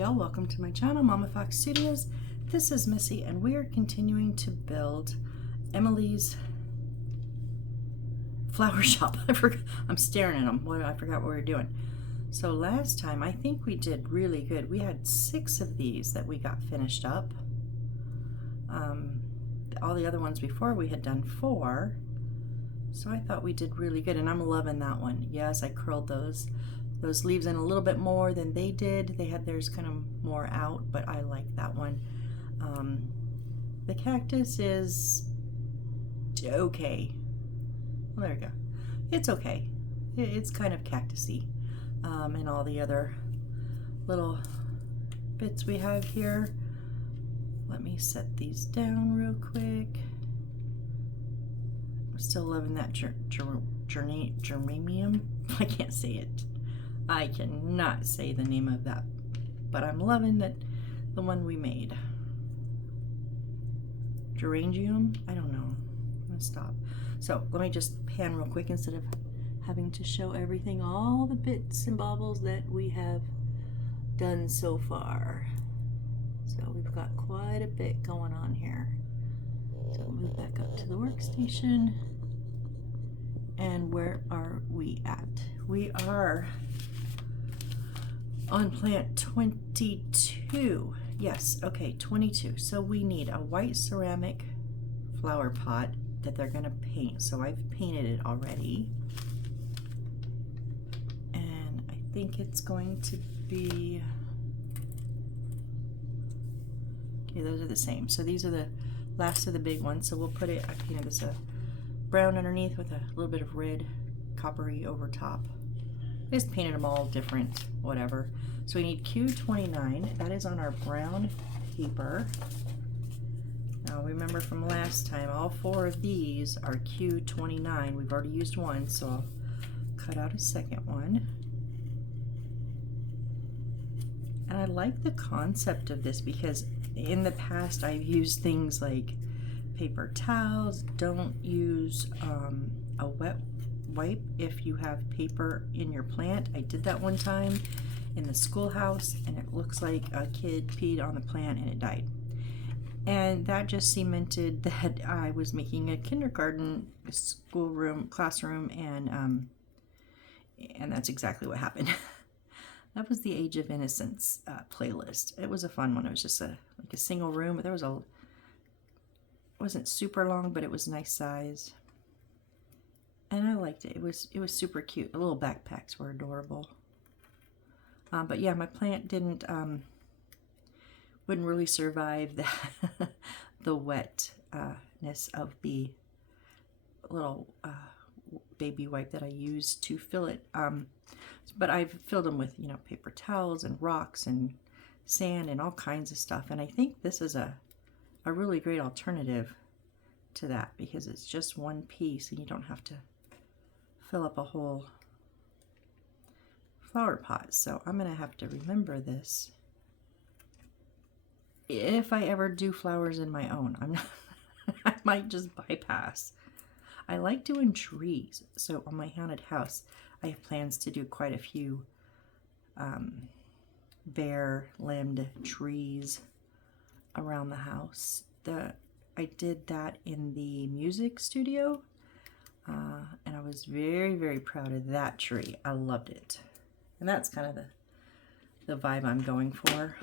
y'all, welcome to my channel, Mama Fox Studios. This is Missy and we are continuing to build Emily's flower shop. I'm staring at them. I forgot what we were doing. So last time I think we did really good. We had 6 of these that we got finished up. All the other ones before we had done 4. So I thought we did really good and I'm loving that one. Yes, I curled those leaves in a little bit more than they did. They had theirs kind of more out, but I like that one. The cactus is okay. Well, there we go. It's okay. It's kind of cactusy. And all the other little bits we have here. Let me set these down real quick. I'm still loving that geranium. I can't say it. I cannot say the name of that, but I'm loving that the one we made. Geranium? I don't know. I'm gonna stop. So let me just pan real quick instead of having to show everything, all the bits and baubles that we have done so far. So we've got quite a bit going on here. So we'll move back up to the workstation. And where are we at? We are on plant 22. Yes, okay, 22. So we need a white ceramic flower pot that they're gonna paint. So I've painted it already. And I think it's going to be, okay, those are the same. So these are the last of the big ones. So we'll put it, I painted this brown underneath with a little bit of red coppery over top. I just painted them all different, whatever. So we need Q29. That is on our brown paper. Now remember from last time, all 4 of these are Q29. We've already used one, so I'll cut out a second one. And I like the concept of this because in the past I've used things like paper towels. Don't use a wet wipe if you have paper in your plant. I did that one time in the schoolhouse and it looks like a kid peed on the plant and it died. And that just cemented that I was making a kindergarten classroom, and that's exactly what happened. That was the Age of Innocence playlist. It was a fun one. It was just like a single room, but it wasn't super long, but it was nice size. And I liked it. It was super cute. The little backpacks were adorable. But yeah, my plant wouldn't really survive the wetness of the little baby wipe that I used to fill it. But I've filled them with, paper towels and rocks and sand and all kinds of stuff. And I think this is a really great alternative to that because it's just one piece and you don't have to fill up a whole flower pot. So I'm gonna have to remember this if I ever do flowers in my own. I might just bypass. I like doing trees. So on my haunted house, I have plans to do quite a few bare-limbed trees around the house. I did that in the music studio, and I was very, very proud of that tree. I loved it. And that's kind of the vibe I'm going for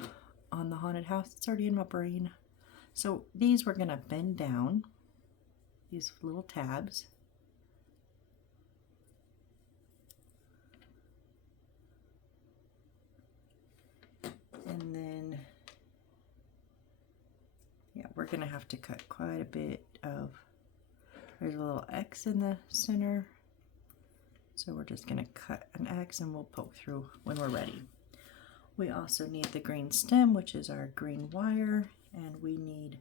on the haunted house. It's already in my brain. So these we're gonna bend down, these little tabs. And then, yeah, we're gonna have to cut quite a bit of, there's a little X in the center. So we're just gonna cut an X and we'll poke through when we're ready. We also need the green stem, which is our green wire, and we need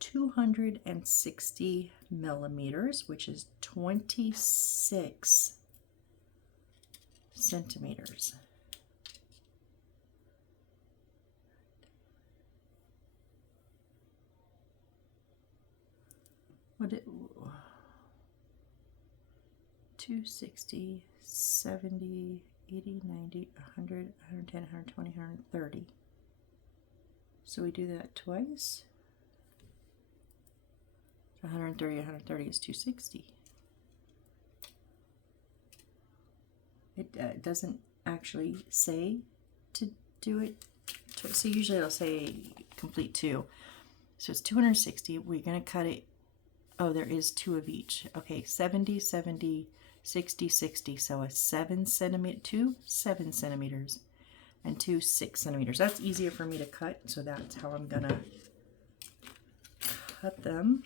260 millimeters, which is 26 centimeters. What it, 260, 70, 80, 90, 100, 110, 120, 130. So we do that twice. 130, 130 is 260. It doesn't actually say to do it. So usually it'll say complete 2. So it's 260. We're going to cut it. Oh, there is 2 of each. Okay, 70, 70, 60, 60. So a 7 centimeter, 2 7 centimeters, and 2 6 centimeters. That's easier for me to cut, so that's how I'm going to cut them.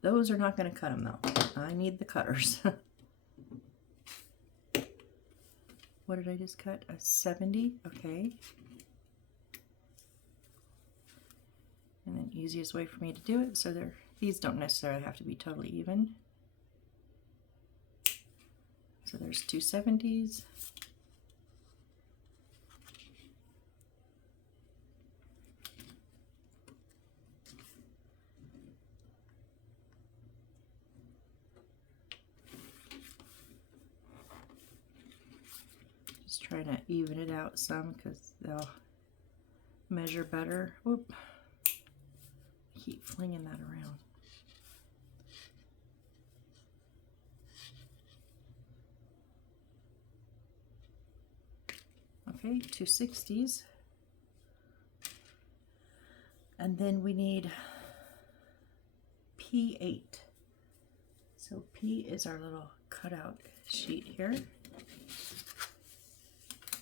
Those are not going to cut them though. I need the cutters. What did I just cut? A 70, okay. And then easiest way for me to do it, so these don't necessarily have to be totally even. So there's 2 70s. Just trying to even it out some because they'll measure better. Whoop. Keep flinging that around. Okay, 2 60s. And then we need P8. So P is our little cutout sheet here.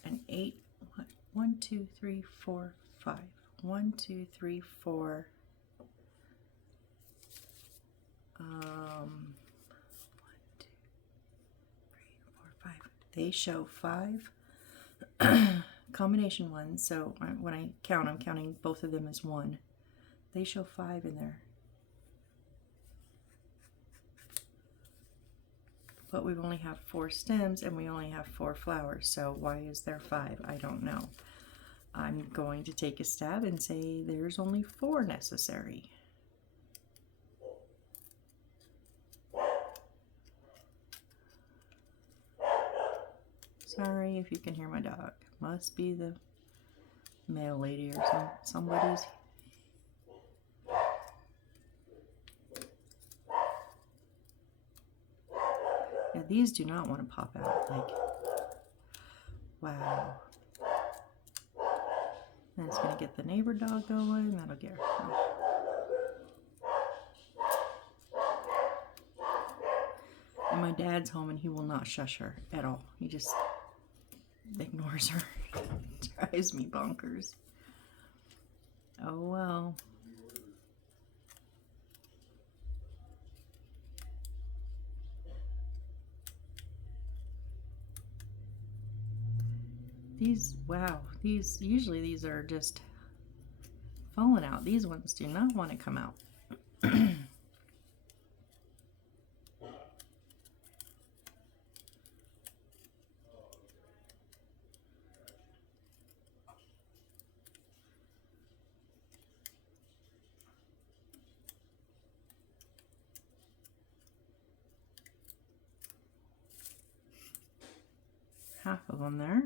And 8, 1, 2, 3, 4, 5. 1, 2, 3, 4. 1, 2, 3, 4, 5. They show 5 combination ones. So when I count, I'm counting both of them as 1. They show 5 in there. But we only have 4 stems and we only have 4 flowers. So why is there 5? I don't know. I'm going to take a stab and say there's only 4 necessary. Sorry if you can hear my dog. Must be the mail lady or somebody's. Yeah, these do not want to pop out. Like, wow. And it's going to get the neighbor dog going. That'll get her. And my dad's home and he will not shush her at all. He just ignores her. Drives me bonkers. Oh well. Wow, usually these are just falling out. These ones do not want to come out. Half of them there.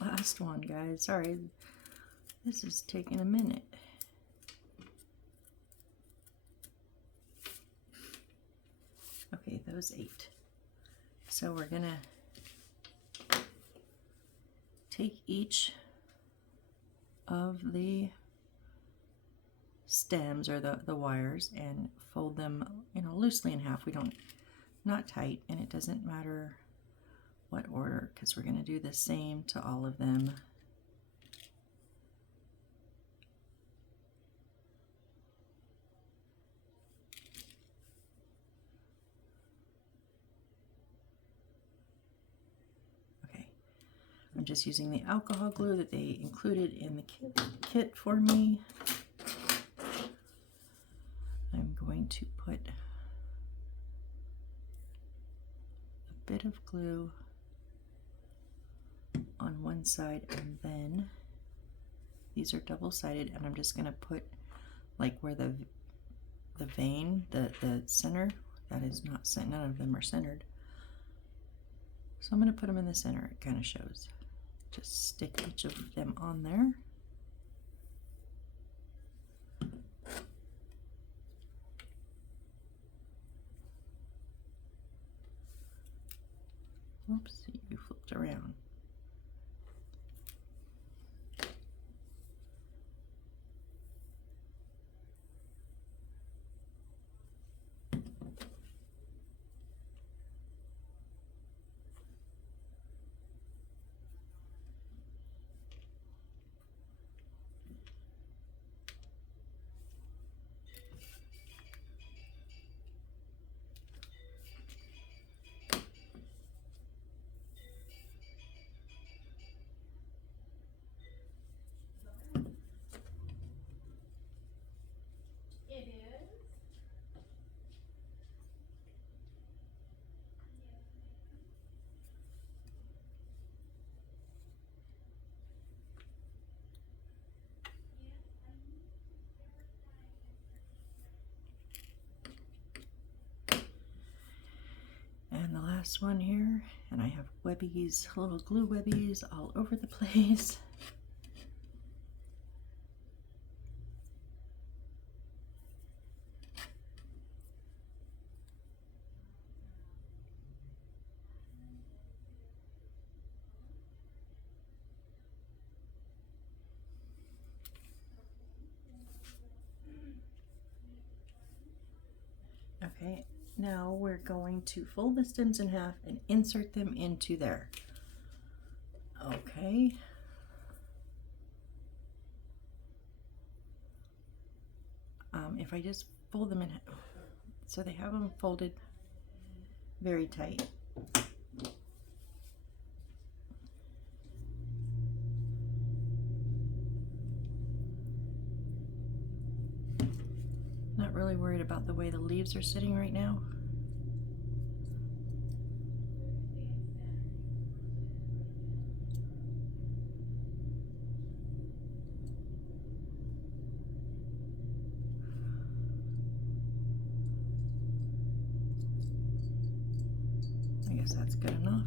Last one, guys. Sorry, this is taking a minute. Okay, those 8. So we're gonna take each of the stems or the wires and fold them, loosely in half. We don't, not tight, and it doesn't matter what order, because we're going to do the same to all of them. I'm just using the alcohol glue that they included in the kit for me. I'm going to put a bit of glue on one side, and then these are double-sided, and I'm just going to put like where the vein, the center, that is not centered, none of them are centered. So I'm going to put them in the center. It kind of shows. Just stick each of them on there. Oops, you flipped around. And the last one here, and I have webbies, little glue webbies all over the place. Okay, now we're going to fold the stems in half and insert them into there. Okay. If I just fold them in half, so they have them folded very tight. Not really worried about the way the leaves are sitting right now. I guess that's good enough.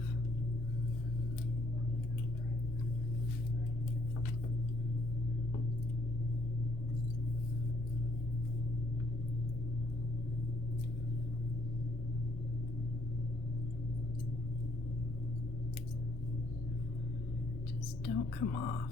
Just don't come off.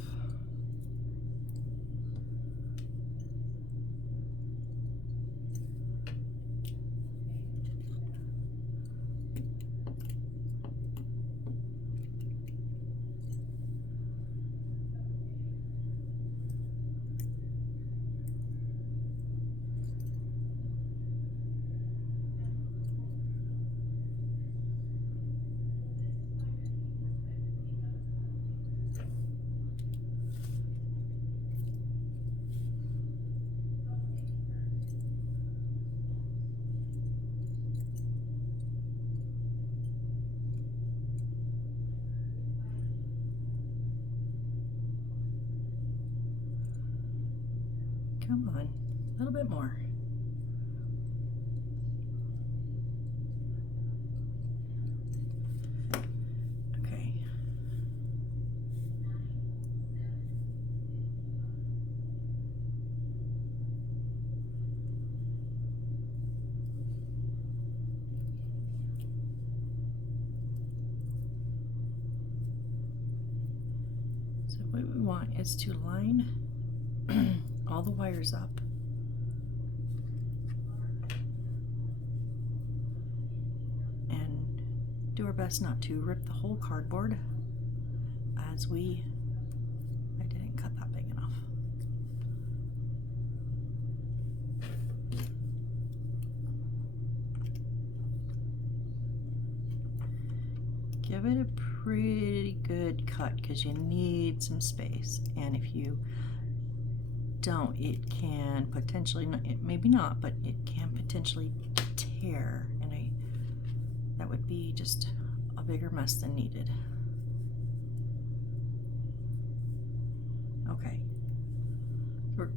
Come on, a little bit more. Okay. So what we want is to line all the wires up. And do our best not to rip the whole cardboard as I didn't cut that big enough. Give it a pretty good cut because you need some space, and if you don't, it can potentially, maybe not, but it can potentially tear, and that would be just a bigger mess than needed. Okay, we're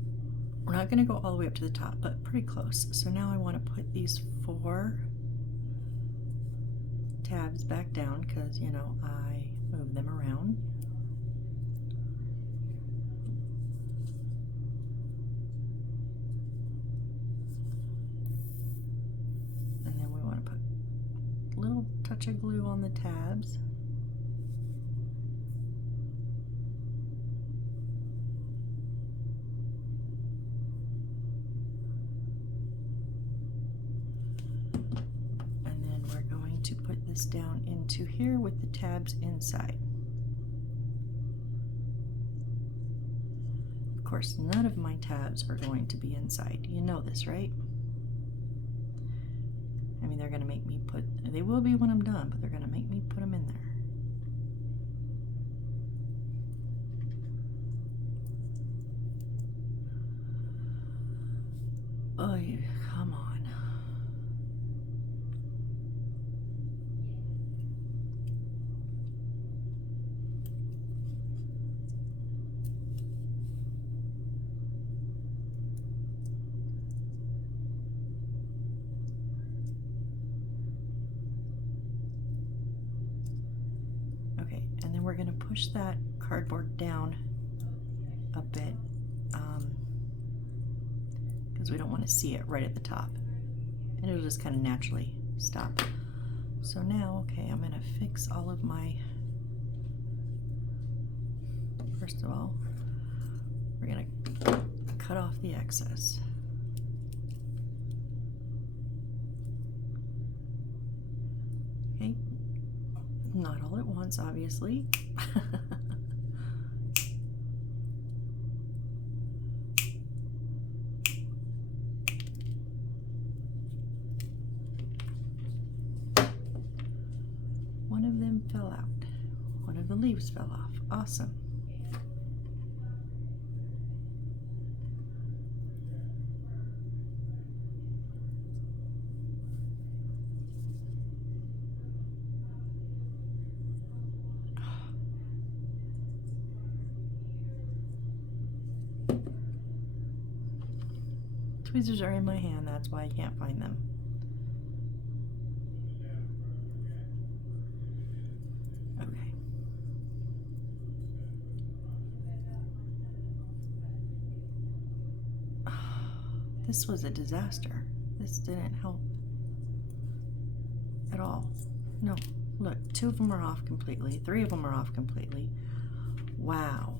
not going to go all the way up to the top, but pretty close. So now I want to put these 4 tabs back down because, you know, I move them around. And then we want to put a little touch of glue on the tabs. To put this down into here with the tabs inside. Of course, none of my tabs are going to be inside. You know this, right? I mean, they're going to make me put, they will be when I'm done, but they're going to make me put them in there. Oh, come on. We're going to push that cardboard down a bit because we don't want to see it right at the top, and it'll just kind of naturally stop. So now, okay, I'm going to fix all of my, first of all, we're going to cut off the excess. Okay. Not all at once, obviously. One of them fell out. One of the leaves fell off. Awesome. Tweezers are in my hand, that's why I can't find them. Okay. This was a disaster. This didn't help at all. No, look, 2 of them are off completely, 3 of them are off completely. Wow.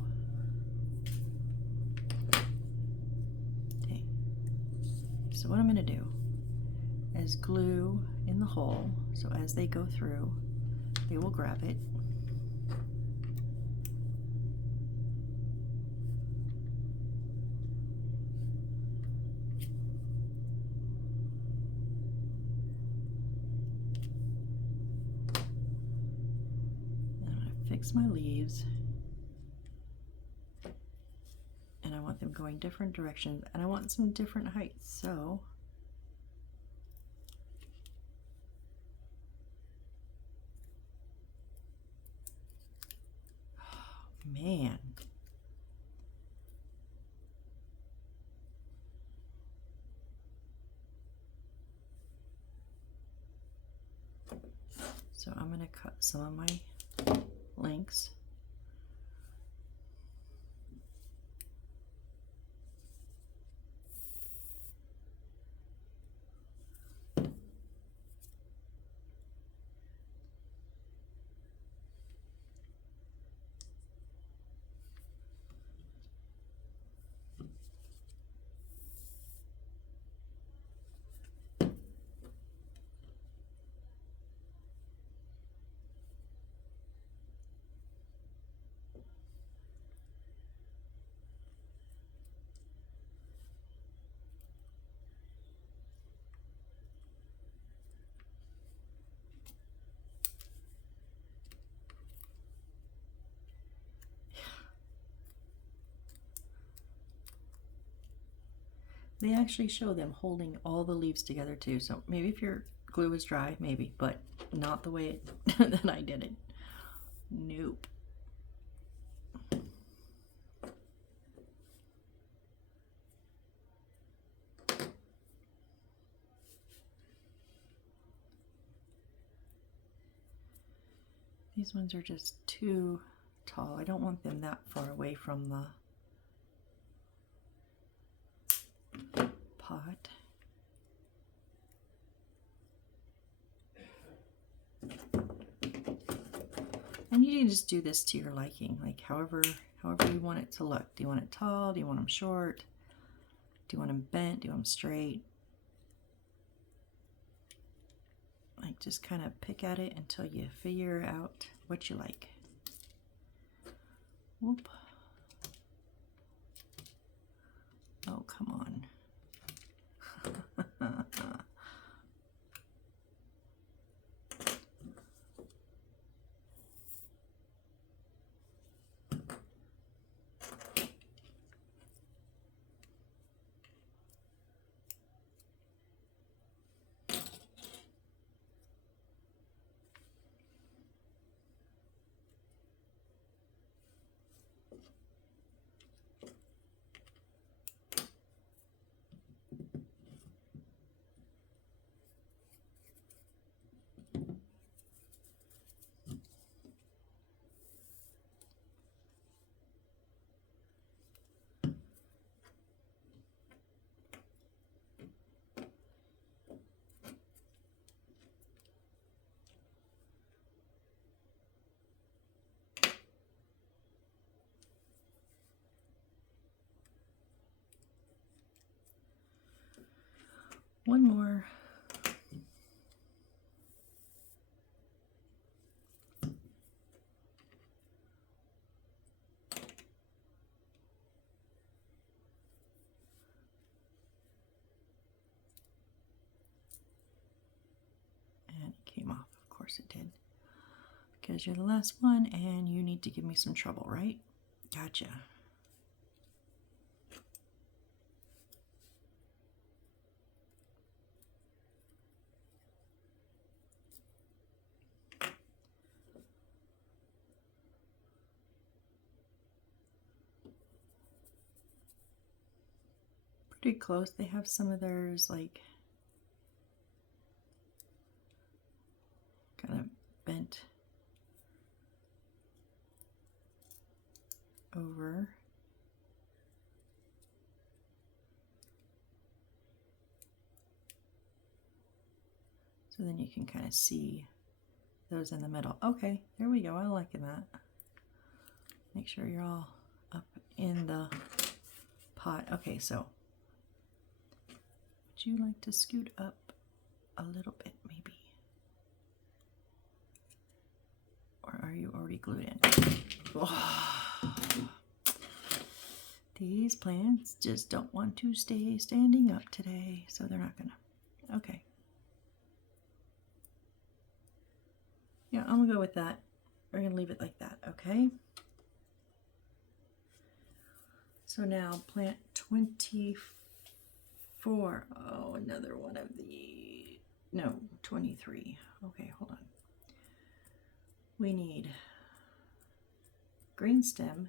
So what I'm going to do is glue in the hole, so as they go through, they will grab it. And I'm going to fix my leaves. And I want them going different directions, and I want some different heights, so oh, man. So I'm going to cut some of my links. They actually show them holding all the leaves together too. So maybe if your glue is dry, maybe, but not the way that I did it. Nope. These ones are just too tall. I don't want them that far away from the pot. And you can just do this to your liking, like however you want it to look. Do you want it tall? Do you want them short? Do you want them bent? Do you want them straight? Like just kind of pick at it until you figure out what you like. Whoop. Oh, come on. One more. And it came off, of course it did. Because you're the last one and you need to give me some trouble, right? Gotcha. Pretty close. They have some of theirs like kind of bent over. So then you can kind of see those in the middle. Okay, there we go. I like that. Make sure you're all up in the pot. Okay, so would you like to scoot up a little bit maybe? Or are you already glued in? Oh. These plants just don't want to stay standing up today, so they're not gonna. Okay. Yeah, I'm gonna go with that. We're gonna leave it like that, okay? So now plant 24. Oh, another one of the, no, 23. Okay, hold on. We need green stem,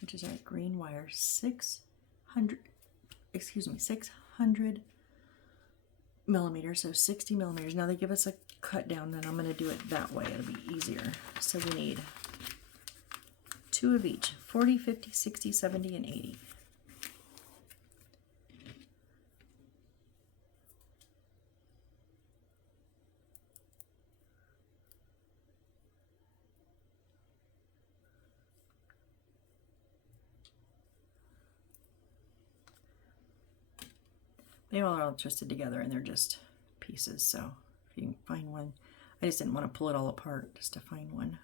which is our green wire, 600 millimeters, so 60 millimeters. Now they give us a cut down, then I'm going to do it that way. It'll be easier. So we need 2 of each, 40, 50, 60, 70, and 80. They all are all twisted together and they're just pieces, so if you can find one. I just didn't want to pull it all apart just to find one.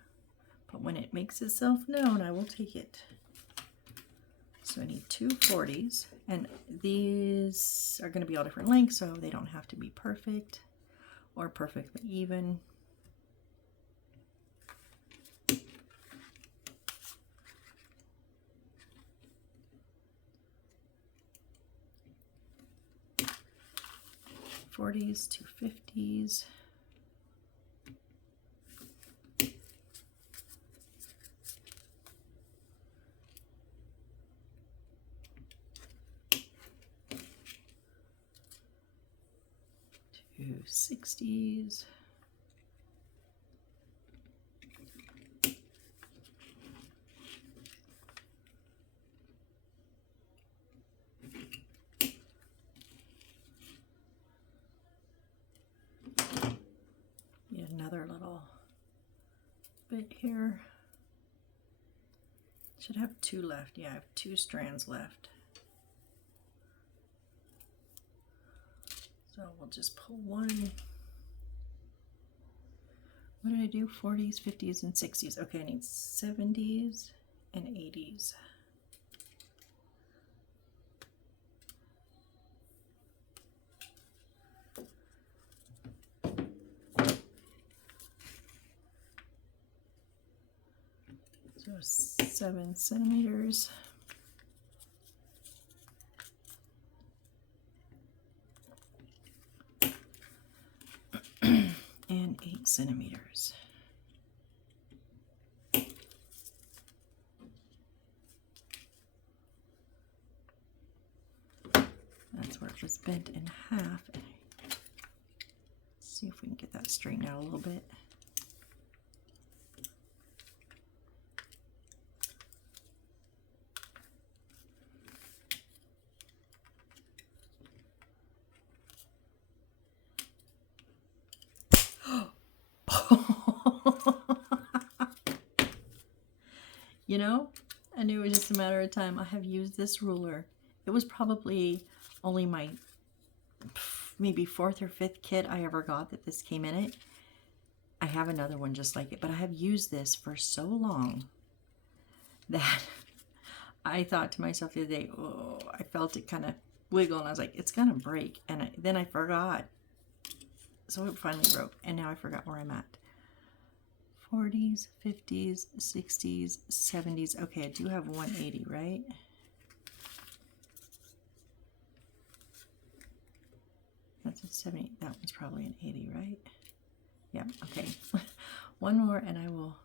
But when it makes itself known, I will take it. So I need 2 40s, and these are going to be all different lengths, so they don't have to be perfect or perfectly even. 240s, 250s. Two 60s. Yet another little bit here. Should have two left. Yeah, I have two strands left. So we'll just pull one. What did I do? 40s, 50s, and 60s. Okay, I need 70s and 80s. So 7 centimeters. And 8 centimeters. That's where it was bent in half. Let's see if we can get that straightened out a little bit. You know, I knew it was just a matter of time. I have used this ruler. It was probably only my maybe 4th or 5th kit I ever got that this came in it. I have another one just like it, but I have used this for so long that I thought to myself the other day, oh, I felt it kind of wiggle, and I was like, it's gonna break. And then I forgot. So it finally broke, and now I forgot where I'm at. 40s, 50s, 60s, 70s. Okay, I do have 180, right? That's a 70. That one's probably an 80, right? Yeah, okay. One more and I will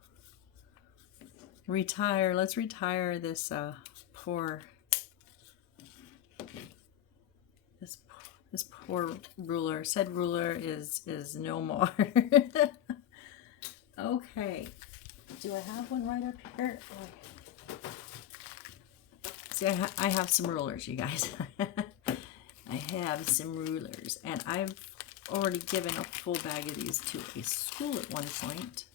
retire. Let's retire this poor ruler. Said ruler is no more. Okay, do I have one right up here? See, I have some rulers, you guys. I have some rulers, and I've already given a full bag of these to a school at one point.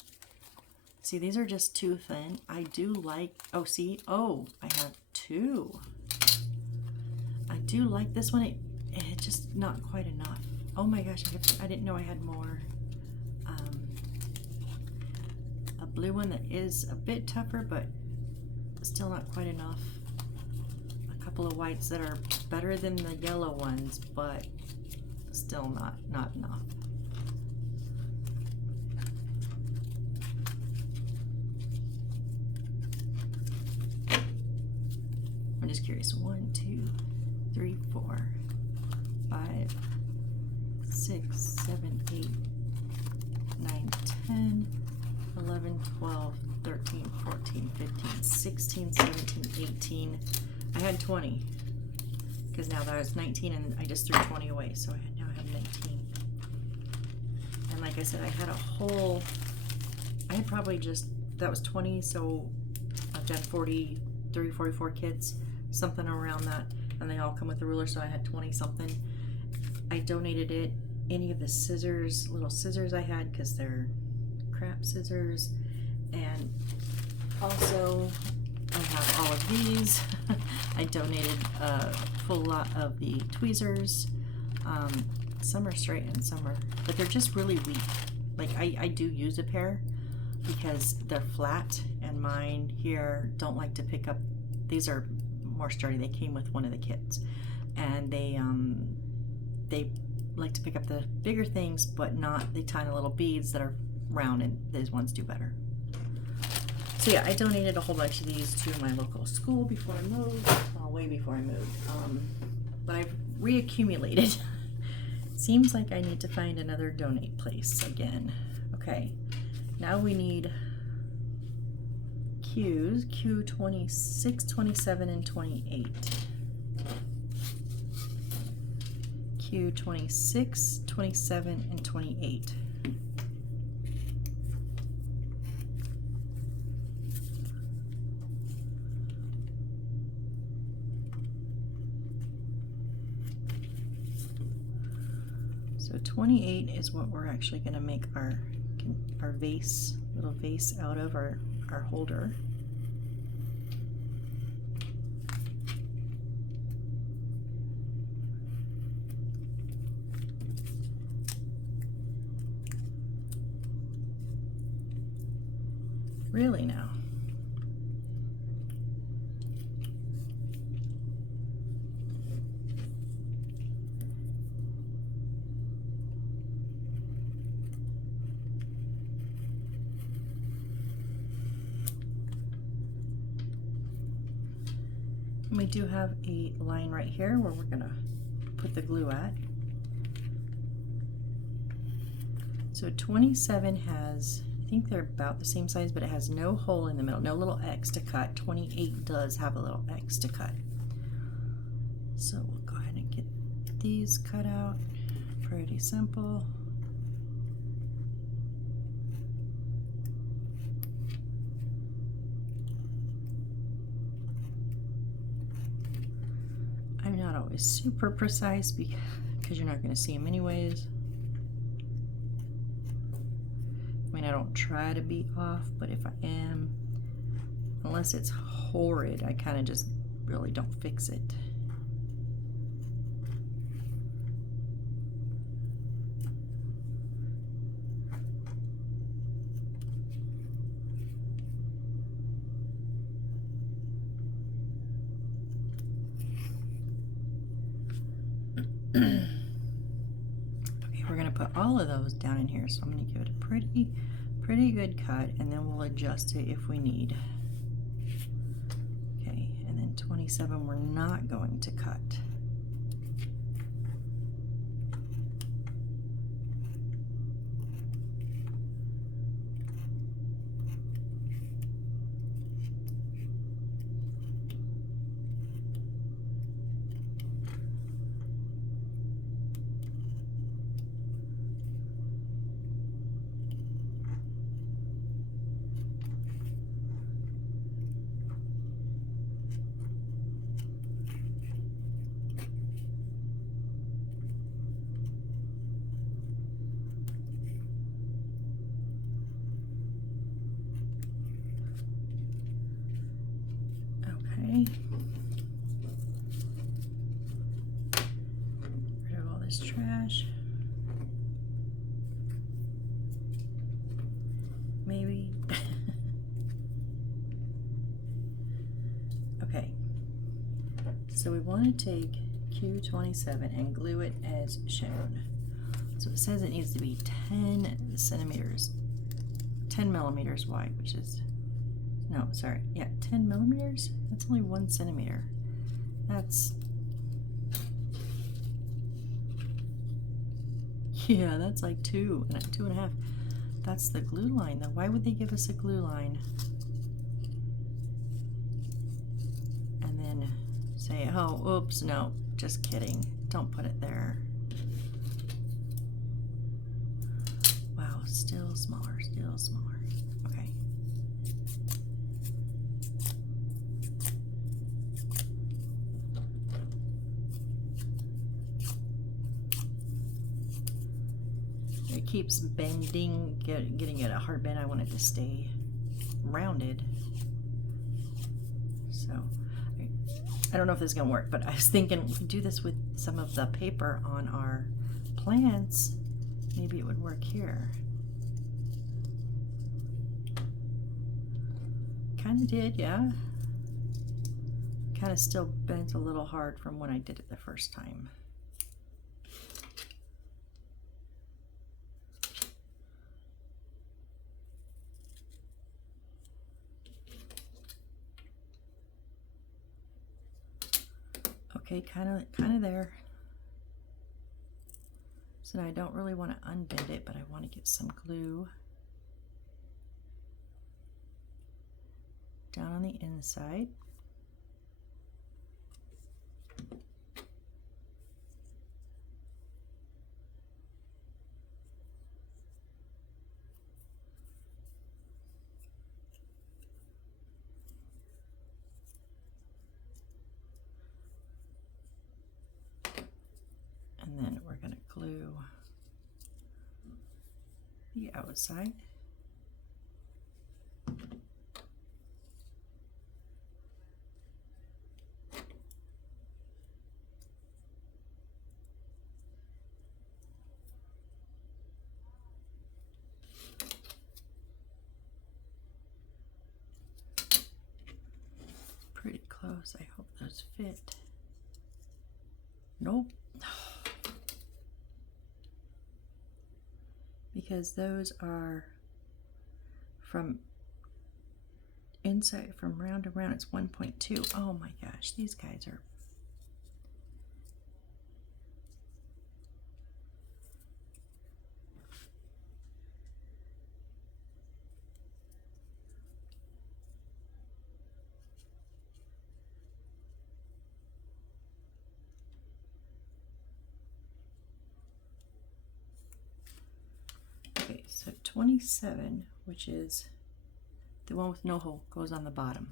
See, these are just too thin. I do like, oh, see, oh, I have two. I do like this one. It's just not quite enough. Oh my gosh, I didn't know I had more. Blue one that is a bit tougher, but still not quite enough. A couple of whites that are better than the yellow ones, but still not enough. I'm just curious. 1, 2, 3, 4, 5, 6, 7, 8, 9, 10, 11, 12, 13, 14, 15, 16, 17, 18. I had 20 because now that was 19 and I just threw 20 away. So now I have 19. And like I said, I had probably just, that was 20. So I've done 43, 44 kits, something around that. And they all come with a ruler. So I had 20 something. I donated it. Any of the scissors, little scissors I had, because they're crap scissors, and also I have all of these. I donated a full lot of the tweezers. Some are straight and some are, but they're just really weak. Like I do use a pair because they're flat, and mine here don't like to pick up. These are more sturdy. They came with one of the kits, and they like to pick up the bigger things, but not the tiny little beads that are round, and these ones do better. So yeah, I donated a whole bunch of these to my local school before I moved, well, way before I moved, but I've reaccumulated Seems like I need to find another donate place again. Okay, now we need Q's, Q 26, 27, and 28. Q 26, 27, and 28. So 28 is what we're actually going to make our vase, little vase out of, our holder. Really now? And we do have a line right here where we're gonna put the glue at. So 27 has, I think they're about the same size, but it has no hole in the middle, no little X to cut. 28 does have a little X to cut. So we'll go ahead and get these cut out. Pretty simple. I'm not always super precise because you're not going to see them anyways. I mean, I don't try to be off, but if I am, unless it's horrid, I kind of just really don't fix it. Okay, we're going to put all of those down in here, so I'm going to give it a pretty good cut, and then we'll adjust it if we need. Okay, and then 27 we're not going to cut. Okay. Rid of all this trash. Maybe. Okay. So we want to take Q27 and glue it as shown. So it says it needs to be 10 centimeters, 10 millimeters wide, which is, no, sorry, yeah, 10 millimeters? That's only 1 centimeter. That's, yeah, that's like 2.5. That's the glue line, though. Why would they give us a glue line? And then say, oh, oops, no, just kidding. Don't put it there. Wow, still smaller, still smaller. Okay. It keeps bending, getting it a hard bend. I want it to stay rounded. So I don't know if this is gonna work, but I was thinking we could do this with some of the paper on our plants. Maybe it would work here. Kind of did, yeah. Kind of still bent a little hard from when I did it the first time. Okay, kind of there. So now I don't really want to unbend it, but I want to get some glue down on the inside. And then we're going to glue the outside. Pretty close. I hope those fit. Nope. Because those are from inside, from round to round, it's 1.2. Oh my gosh, these guys are. Okay, so 27, which is the one with no hole, goes on the bottom.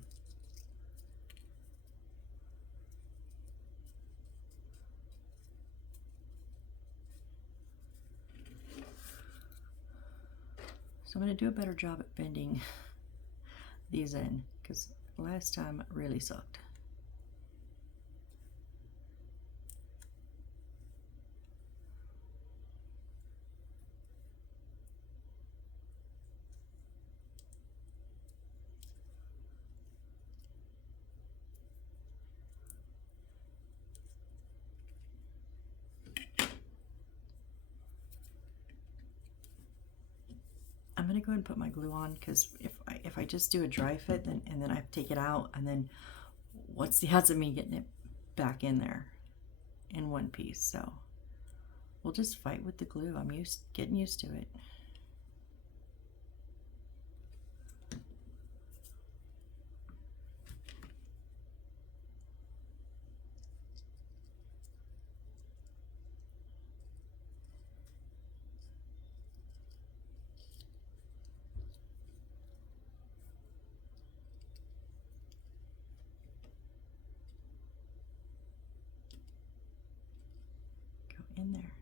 So I'm going to do a better job at bending these in, because last time it really sucked. I'm gonna go ahead and put my glue on, because if I just do a dry fit and then I take it out, and then what's the odds of me getting it back in there in one piece? So we'll just fight with the glue. I'm getting used to it. In there.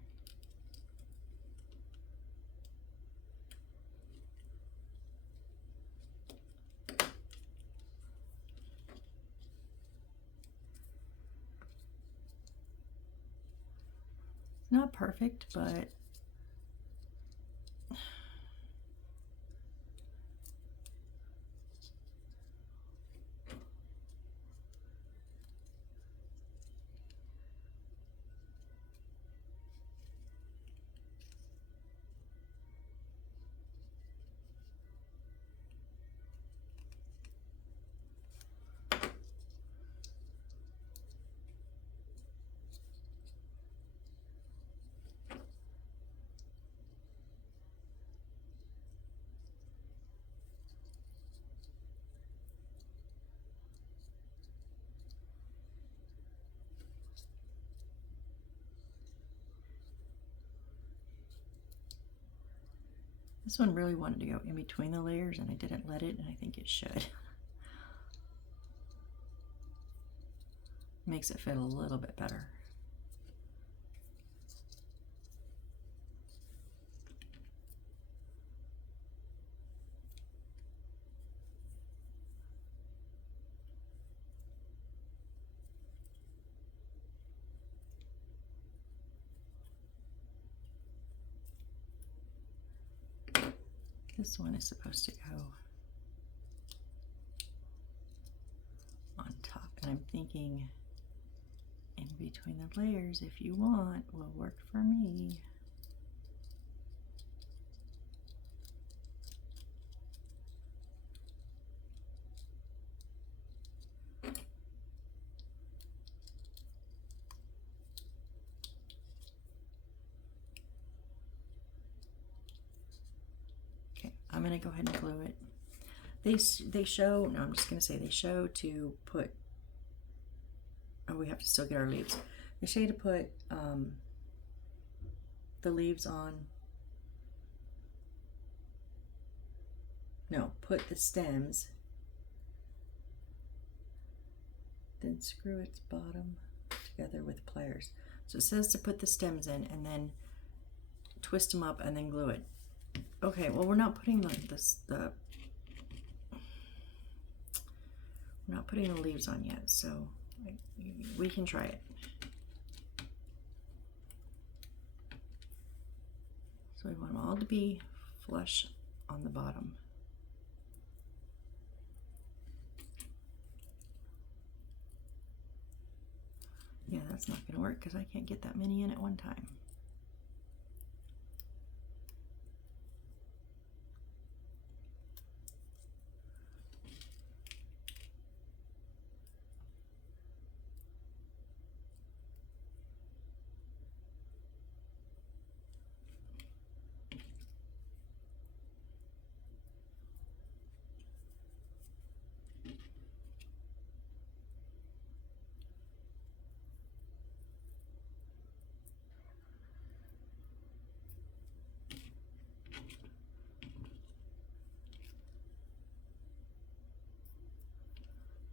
Not perfect, but this one really wanted to go in between the layers, and I didn't let it, and I think it should. Makes it fit a little bit better. This one is supposed to go on top, and I'm thinking in between the layers, if you want, will work for me. I'm going to go ahead and glue it. They show, no, I'm just going to say they show to put, oh, we have to still get our leaves. They show you to put the leaves on, no, put the stems, then screw its bottom together with pliers. So it says to put the stems in and then twist them up and then glue it. Okay, well, we're not putting we're not putting the leaves on yet, so we can try it. So we want them all to be flush on the bottom. Yeah, that's not going to work because I can't get that many in at one time.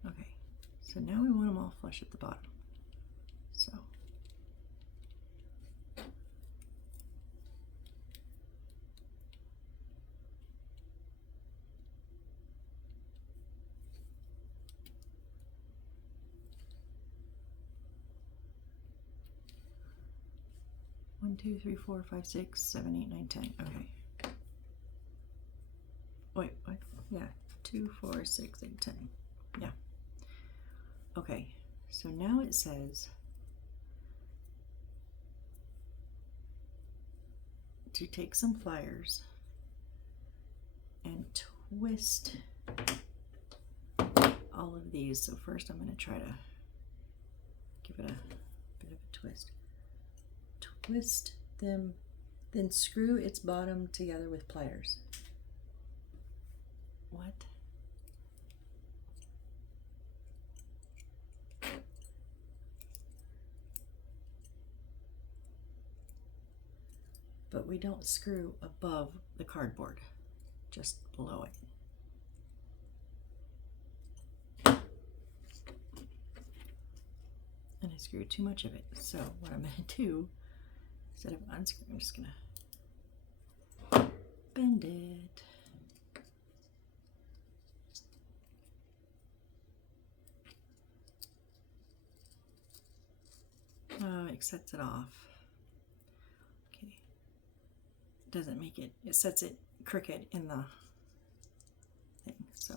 Okay, so now we want them all flush at the bottom. So one, two, three, four, five, six, 7, 8, 9, 10. Okay. Wait, what? Yeah, 2, 4, 6, 8, 10. Yeah. Okay, so now it says to take some pliers and twist all of these. So first I'm going to try to give it a bit of a twist. Twist them, then screw its bottom together with pliers. What? But we don't screw above the cardboard, just below it. And I screwed too much of it. So what I'm going to do, instead of unscrewing, I'm just going to bend it. Oh, it sets it off. Okay. Doesn't make it, it sets it crooked in the thing, so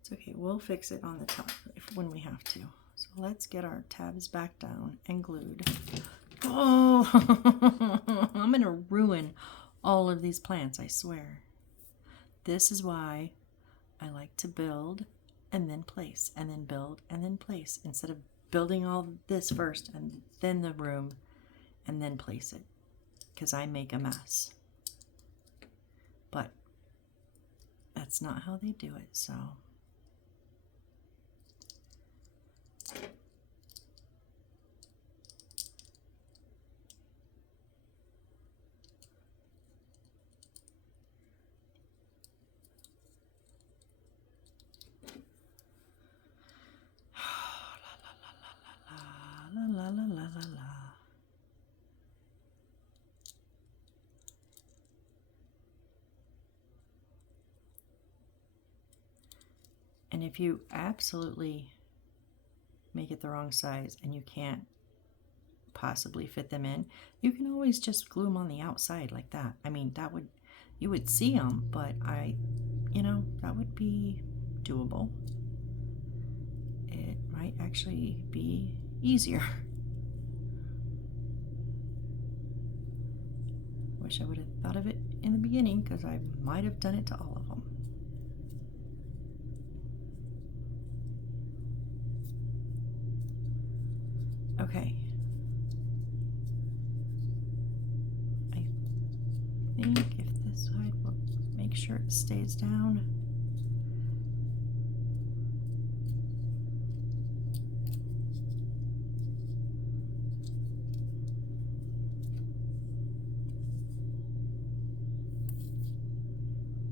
it's okay. We'll fix it on the top when we have to. So let's get our tabs back down and glued. Oh, I'm gonna ruin all of these plants, I swear. This is why I like to build and then place, and then build and then place, instead of building all this first and then the room and then place it, because I make a mess. But that's not how they do it, so. La la la la la la. And if you absolutely make it the wrong size and you can't possibly fit them in, you can always just glue them on the outside like that. I mean, that would, you would see them, but that would be doable. It might actually be easier. Wish I would have thought of it in the beginning, because I might have done it to all of them. Okay. I think if this sure it stays down.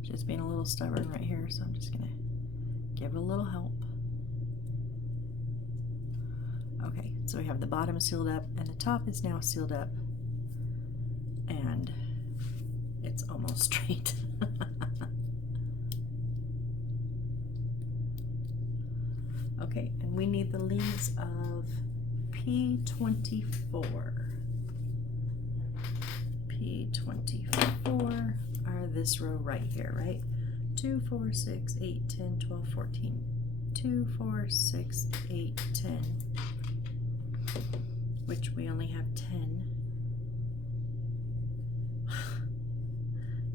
Just being a little stubborn right here, so I'm just gonna give it a little help. Okay, so we have the bottom sealed up and the top is now sealed up, and it's almost straight. Okay, and we need the leaves of P24. P24 are this row right here, right? 2, 4, 6, 8, 10, 12, 14. 2, 4, 6, 8, 10, which we only have 10.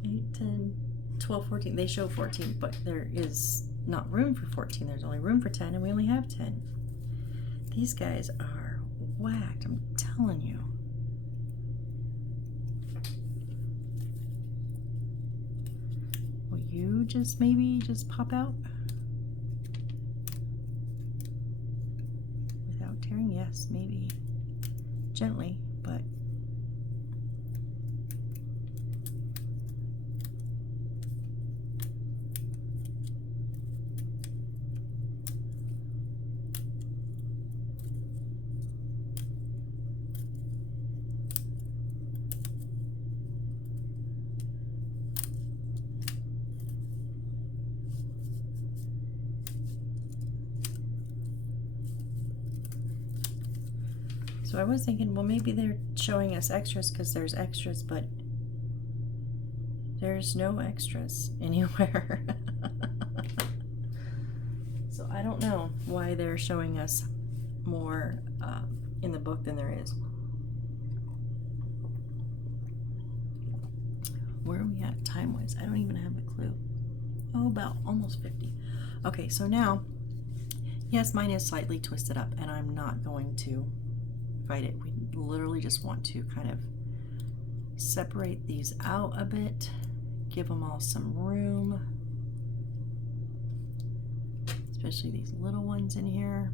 8, 10, 12, 14. They show 14, but there is not room for 14. There's only room for 10, and we only have 10. These guys are whacked, I'm telling you. Will you just maybe just pop out? Without tearing? Yes, maybe. Gently, but so I was thinking, well, maybe they're showing us extras because there's extras, but there's no extras anywhere. So I don't know why they're showing us more in the book than there is. Where are we at time-wise? I don't even have a clue. Oh, about almost 50. Okay, so now, yes, mine is slightly twisted up, and I'm not going to fight it. We literally just want to kind of separate these out a bit, give them all some room, especially these little ones in here.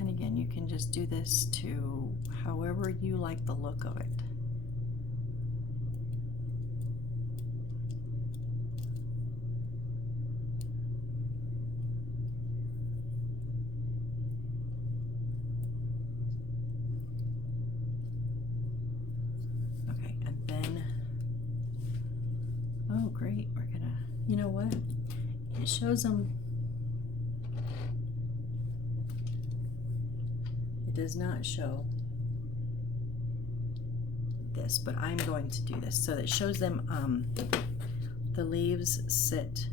And again, you can just do this to however you like the look of it. Great, we're gonna, you know what, it shows them, it does not show this, but I'm going to do this so that it shows them the leaves sit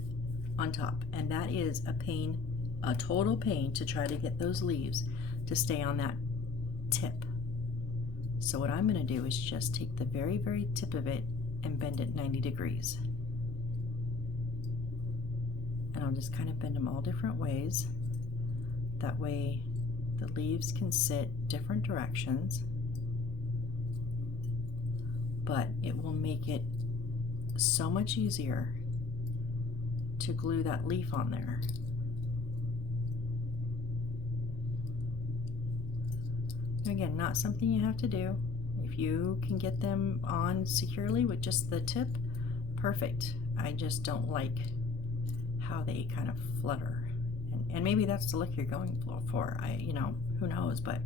on top, and that is a pain, a total pain to try to get those leaves to stay on that tip. So what I'm going to do is just take the very, very tip of it and bend it 90 degrees. And I'll just kind of bend them all different ways. That way the leaves can sit different directions, but it will make it so much easier to glue that leaf on there. Again, not something you have to do. If you can get them on securely with just the tip, perfect. I just don't like how they kind of flutter, and maybe that's the look you're going for. You know, who knows, but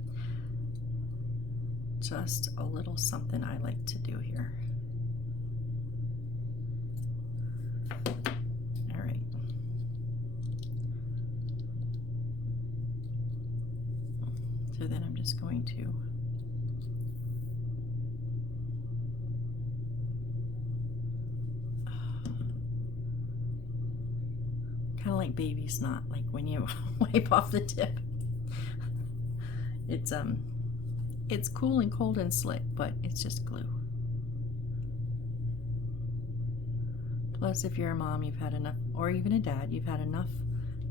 just a little something I like to do here. All right. So then I'm just going to kind of like baby snot, like when you wipe off the tip. It's cool and cold and slick, but it's just glue. Plus, if you're a mom, you've had enough, or even a dad, you've had enough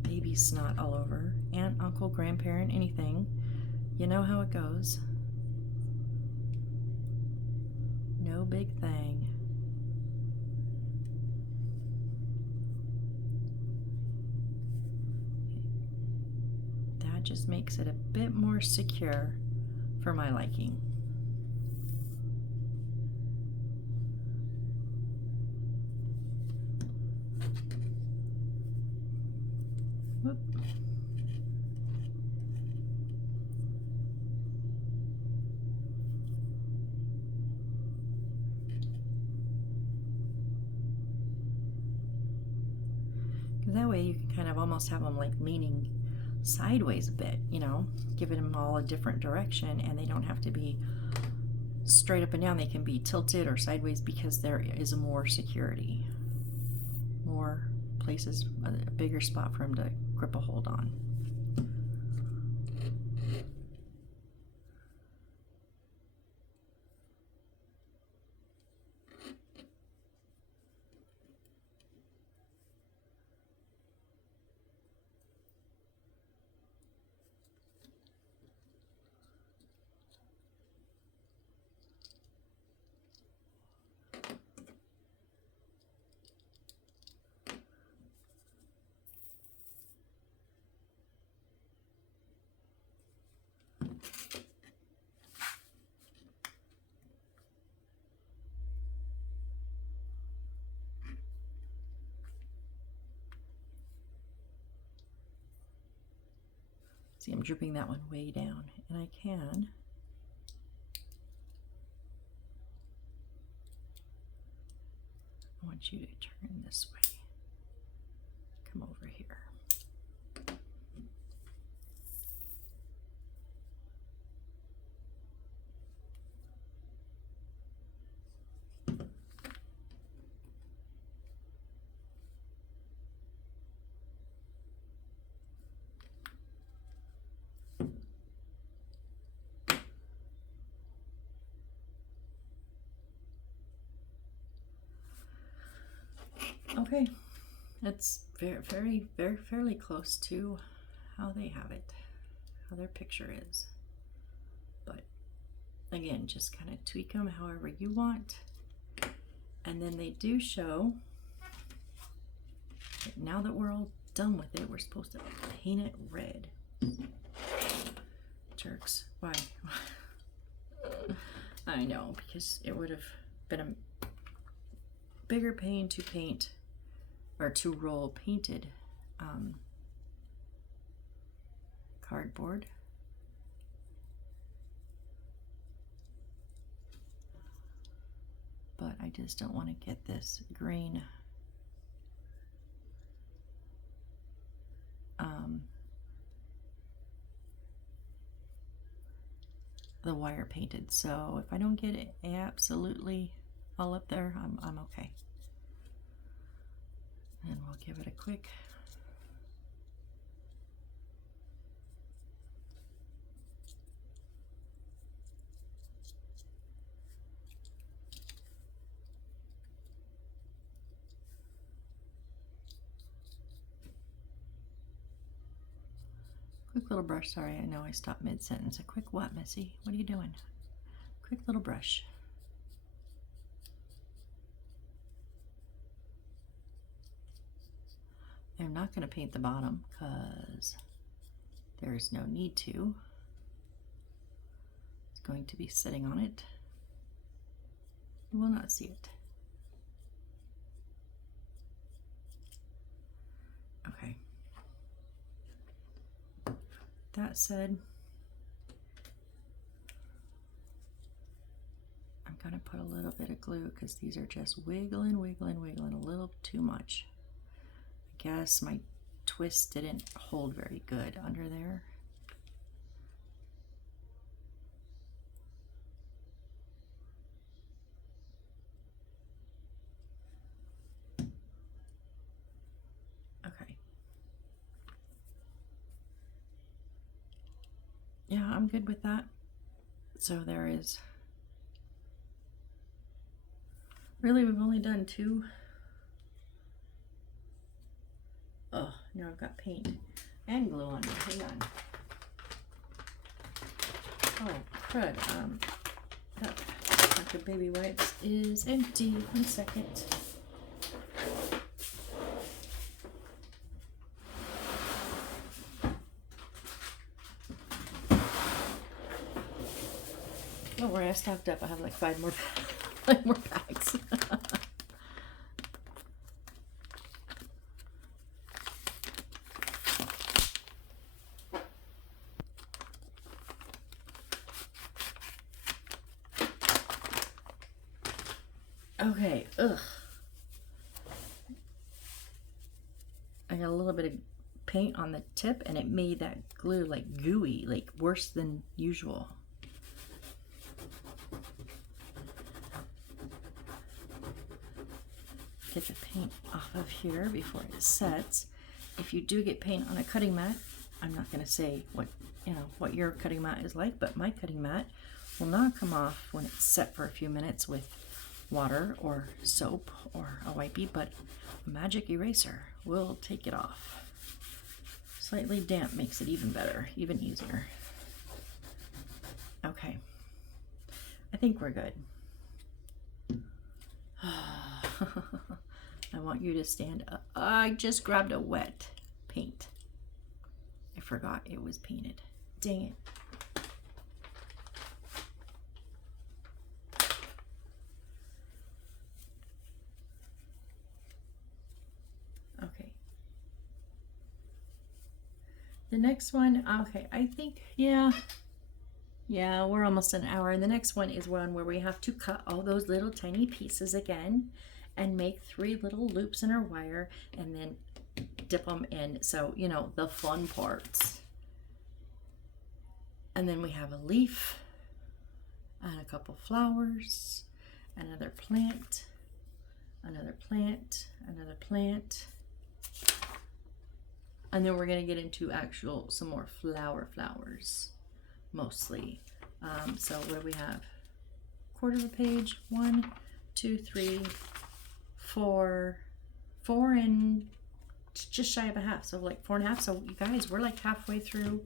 baby snot all over, aunt, uncle, grandparent, anything. you know how it goes. No big thing. That just makes it a bit more secure for my liking. Whoop. That way you can kind of almost have them like leaning sideways a bit, you know, giving them all a different direction, and they don't have to be straight up and down. They can be tilted or sideways because there is more security, more places, a bigger spot for them to grip a hold on. See, I'm dripping that one way down, and I can I want you to turn this way. Come over here. Okay, it's fairly close to how they have it, how their picture is. But again, just kind of tweak them however you want. And then they do show that now that we're all done with it, we're supposed to paint it red. Jerks. Why? I know, because it would have been a bigger pain to paint or to roll painted cardboard. But I just don't want to get this green the wire painted. So if I don't get it absolutely all up there, I'm okay. And we'll give it a quick little brush. Sorry, I know I stopped mid-sentence. A quick what, Missy? What are you doing? Quick little brush. I'm not going to paint the bottom because there's no need to. It's going to be sitting on it. You will not see it. Okay. That said, I'm going to put a little bit of glue because these are just wiggling a little too much. I guess my twist didn't hold very good under there. Okay. Yeah, I'm good with that. So there is, really, we've only done 2. Oh, now I've got paint and glue on it. Hang on. Oh, crud. That pack of baby wipes is empty. 1 second. Don't worry, I stocked up. I have like 5 more, 5 more packs. Okay, ugh. I got a little bit of paint on the tip and it made that glue like gooey, like worse than usual. Get the paint off of here before it sets. If you do get paint on a cutting mat, I'm not going to say what your cutting mat is like, but my cutting mat will not come off when it's set for a few minutes with water or soap or a wipey, but a magic eraser will take it off. Slightly damp makes it even better, even easier. Okay, I think we're good. I want you to stand up. I just grabbed a wet paint. I forgot it was painted. Dang it. Okay. The next one, okay, I think, yeah, we're almost an hour. And the next one is one where we have to cut all those little tiny pieces again and make 3 little loops in our wire and then dip them in. So, you know, the fun parts. And then we have a leaf and a couple flowers, another plant, another plant, another plant. And then we're going to get into some more flowers, mostly. So what do we have? 1/4 of a page. 1, 2, 3, 4 and just shy of a half. So like 4 1/2. So you guys, we're like halfway through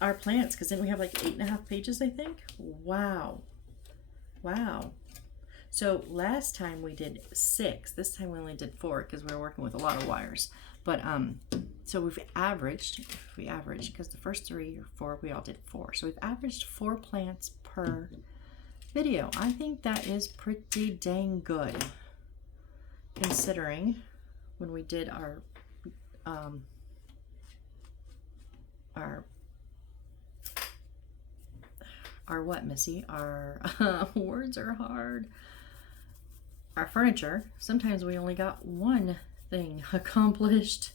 our plants, because then we have like 8 1/2 pages, I think. Wow. So last time we did 6. This time we only did 4 because we were working with a lot of wires. But so we've averaged, if we average, because the first 3 or 4 we all did 4. So we've averaged 4 plants per video. I think that is pretty dang good, considering when we did our what, Missy? Our words are hard. Our furniture, sometimes we only got 1 thing accomplished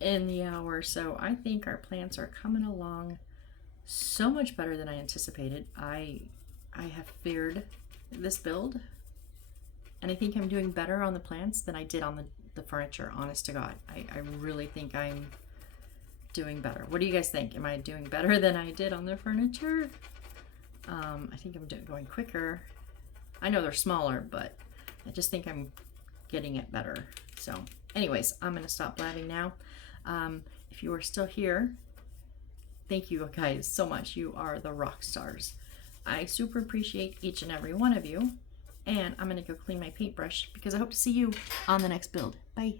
in the hour. So I think our plants are coming along so much better than I anticipated. I have feared this build, and I think I'm doing better on the plants than I did on the furniture, honest to God. I really think I'm doing better. What do you guys think? Am I doing better than I did on the furniture? I think I'm going quicker. I know they're smaller, but I just think I'm getting it better. So anyways, I'm going to stop blabbing now. If you are still here, thank you guys so much. You are the rock stars. I super appreciate each and every one of you. And I'm going to go clean my paintbrush because I hope to see you on the next build. Bye.